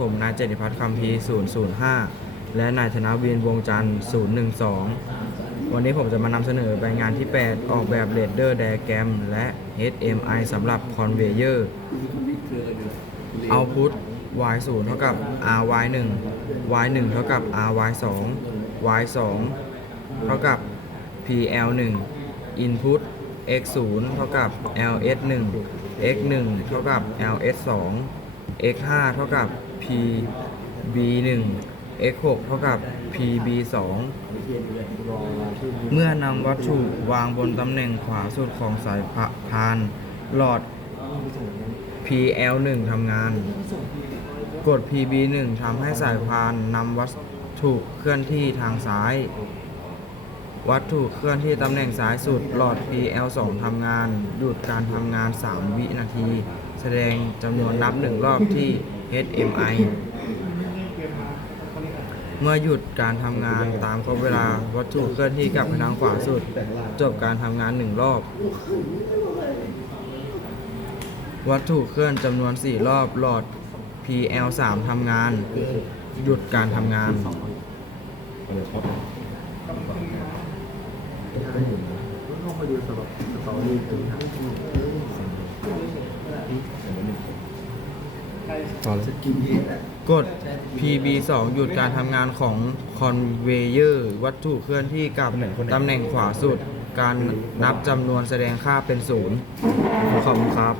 ผมนายเจติพัฒน์คำพีร์005 และนายธนวินวงจันทร์012 วันนี้ผมจะมานำเสนอรายงานที่ 8 ออกแบบเรดเดอร์ไดแกรมและ HMI สำหรับคอนเวเยอร์ Output y 0เท่ากับ ry 1 y 1เท่ากับ ry 2 y 2เท่ากับ pl 1 Input x 0เท่ากับ ls 1 x 1เท่ากับ ls 2 x 5เท่ากับ pb 1 x 6เท่ากับ pb 2เมื่อนำวัตถุวางบนตำแหน่งขวาสุดของสายพานหลอด PL1 ทำงาน กด PB1 ทำให้สายพานนำวัตถุเคลื่อนที่ทางซ้าย วัตถุเคลื่อนที่ตำแหน่งซ้ายสุดหลอด PL2 ทำงาน หยุดการทำงาน 3 วินาที แสดงจำนวนนับหนึ่งรอบที่ HMI เมื่อหยุดการทำงานตามครบเวลาวัตถุเคลื่อนที่กลับไปทางขวาสุด จบการทำงานหนึ่งรอบ วัตถุเคลื่อนจำนวน 4 รอบหลอด PL3 ทำงาน หยุดการทำงานต่อ เลยกด PB2 หยุดการทำงานของคอนเวเยอร์วัตถุเคลื่อนที่กับตำแหน่งขวาสุด การนับจำนวนแสดงค่าเป็นศูนย์ขอบคุณครับ